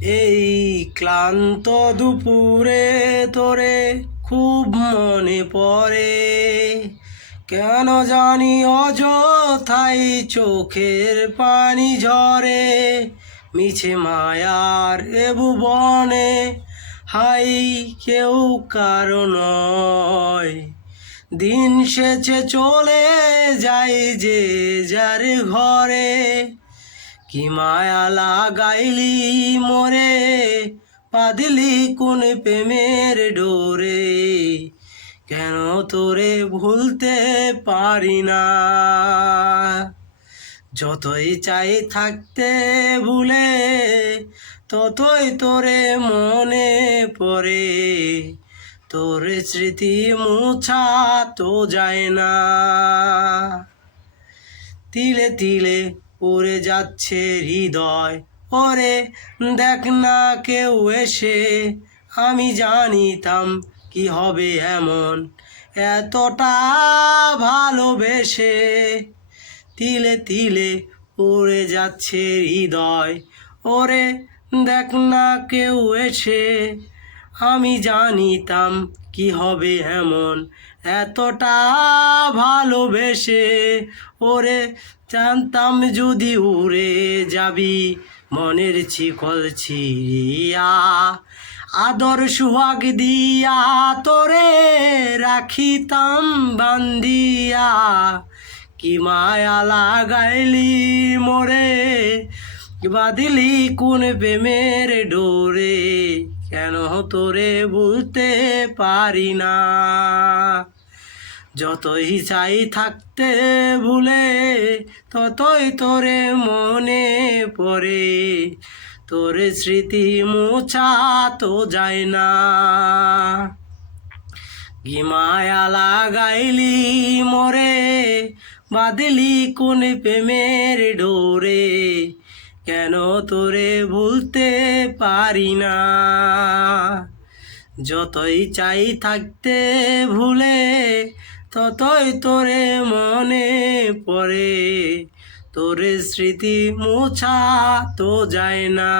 এই ক্লান্ত দুপুরে তোরে খুব মনে পড়ে, কেন জানি অযথাই চোখের পানি ঝরে। মিছে মায়ার এ ভুবনে হাই কেউ কারো নয়, দিন শেষে চলে যায় যে যার ঘরে। কি মায়া লাগাইলি মোরে, বাঁধলি কোন প্রেমের ডোরে, কেন তোরে ভুলতে পারি না। যতই চাই থাকতে ভুলে, ততই তোরে মনে পড়ে, তোর স্মৃতি মুছা তো যায় না। তিলে তিলে পড়ে যাচ্ছে হৃদয়, ওরে দেখ না কেউ এসে। আমি জানিতাম কি হবে এমন, এতটা ভালোবেসে। তিলে তিলে পড়ে যাচ্ছে হৃদয়, ওরে দেখ না কেউ এসে। আমি জানিতাম কি হবে এমন, এতটা ভালোবেসে। ওরে জানতাম যদি উড়ে যাবি মনের শিকল ছিঁড়িয়া, আদর সুহাগ দিয়া তোরে রাখিতাম বান্দিয়া। কি মায়া লাগাইলি মোরে, বাঁধিলি কোন প্রেমের ডোরে, কেন তোরে বুঝতে পারি না। যতই চাই থাকতে ভুলে, ততই তোরে মনে পড়ে, তোর স্মৃতি মোছা তো যায় না। কি মায়া লাগাইলি মোরে, বাঁধলি কোন প্রেমের ডোরে, কেন তোরে ভুলতে পারি না। যতই চাই থাকতে ভুলে, ততই তোরে মনে পড়ে, তোর স্মৃতি মোছা তো যায় না।